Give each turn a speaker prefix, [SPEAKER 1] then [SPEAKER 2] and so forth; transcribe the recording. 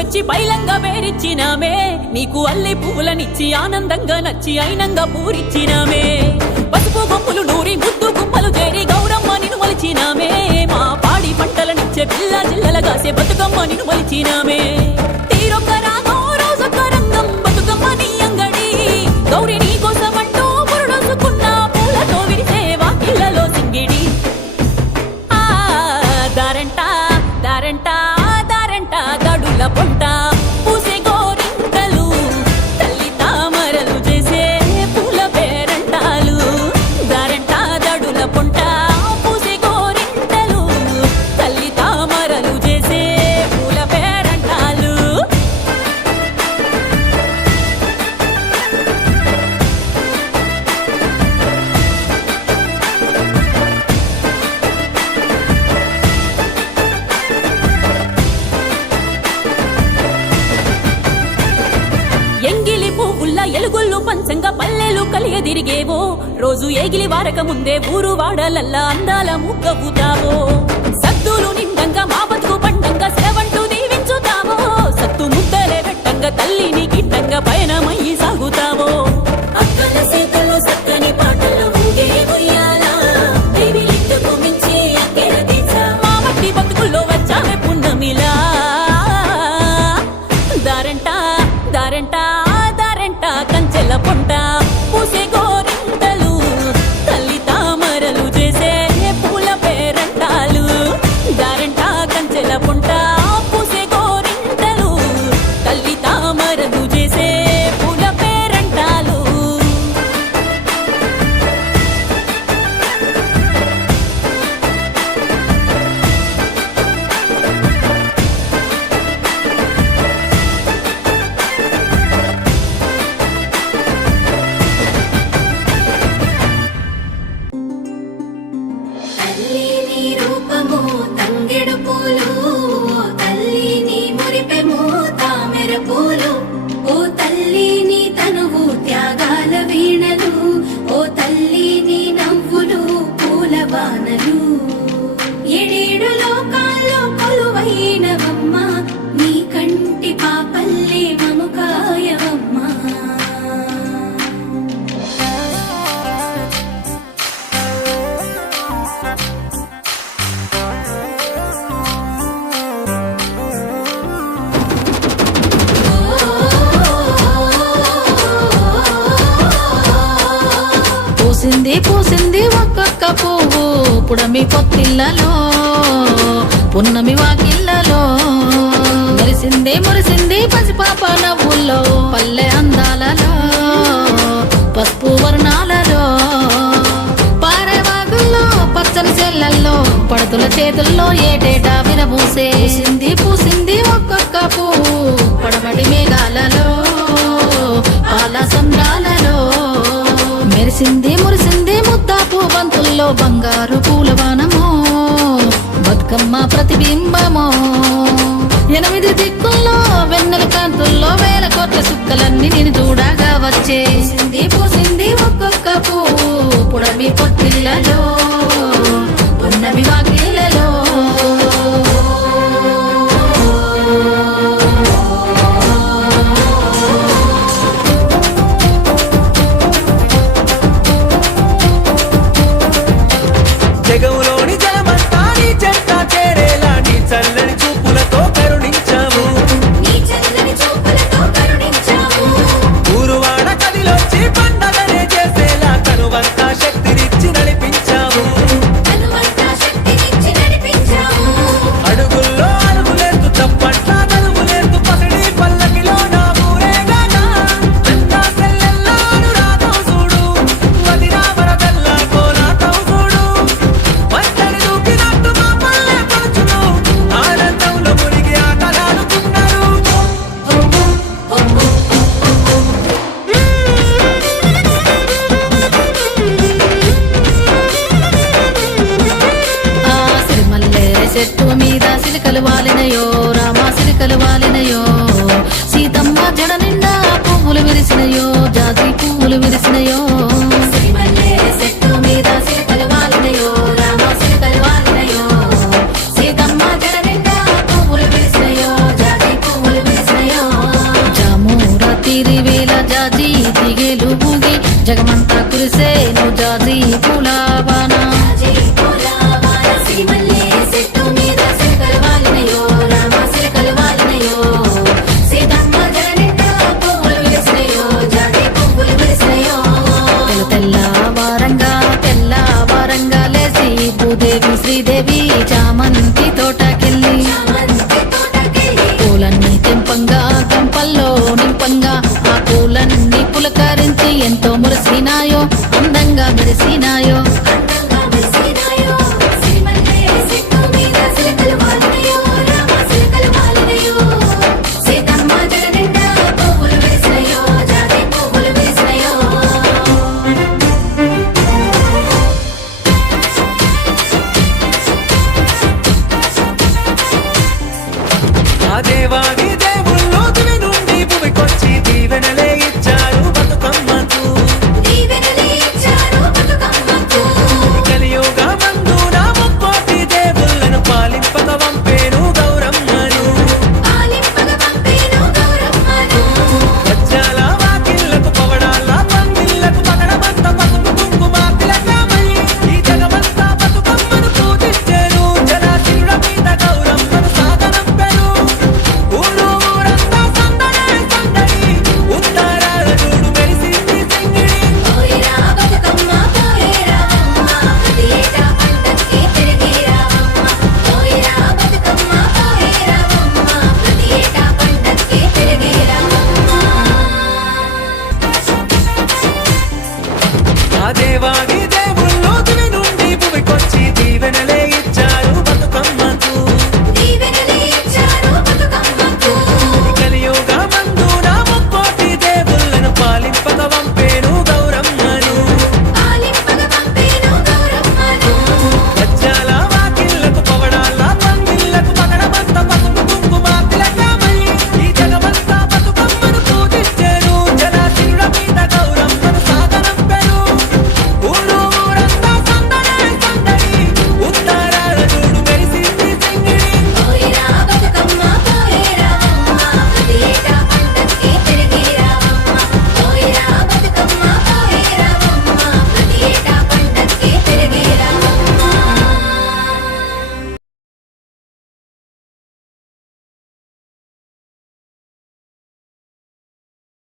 [SPEAKER 1] మెచ్చి పైలంగా వేరిచ్చినామే నీకు అల్లి పువ్వులనిచ్చి ఆనందంగా నచ్చి అయినంగా పూరిచ్చినామే. పసుపు బొమ్మలు నూరి ముద్దు గుమ్మలు చేరి గౌరమ్మ నిను మలిచినామే. మా పాడి పంటలనిచ్చే పిల్ల జిల్లల కాసే బతుకమ్మ నిను మలిచినామే. ఎలుగుళ్ళు పంచంగా పల్లెలు కలియదిరిగేవో రోజు ఏగిలి వారక ముందే ఊరు వాడలల్లా అందాల ముగ్గవుతావో. సద్దులు నిండంగా మా బతుకు పండంగా సెలవంటూ దీవించుతావో. సత్తు ముద్దలే పెట్టంగా తల్లిని గిట్టంగా
[SPEAKER 2] తంగెడు పూలు
[SPEAKER 3] పువ్వు పుడమి పొత్తిళ్ళలో పున్నమి వాకిళ్ళలో. మెరిసింది మురిసింది పసిపాప నవ్వుల్లో పల్లె అందాలలో పసుపు వర్ణాలలో. పారేవాగుల్లో పచ్చని చెల్లల్లో పడతుల చేతుల్లో ఏటేటా విరబూసే. పూసింది పూసింది ఒక్కొక్క పువ్వు పడమటి మేఘాలలో పాల సంద్రాలలో మెరిసింది మురిసింది బంతుల్లో బంగారు పూలవానమో బతుకమ్మ ప్రతిబింబమో. ఎనిమిది దిక్కుల్లో వెన్నెల కాంతుల్లో వేల కోట్ల సుక్కలన్నీ నేను చూడగా వచ్చే. పూసింది ఒక్కొక్క పువ్వు పుడమి పొట్టిళ్ళలో
[SPEAKER 2] సిలికలు కలవాలినయో రామా సిలికలు కలవాలినయో సీతమ్మ జడ నిండా పువ్వులు విరిసినయో జాతి పువ్వులు విరిసినయో. తోటకెళ్ళి. పూలన్నీ తెంపంగా తెంపల్లో నింపంగా ఆ పూలన్నీ పులకరించి ఎంతో మురిసినాయో అందంగా మెరిసినాయో.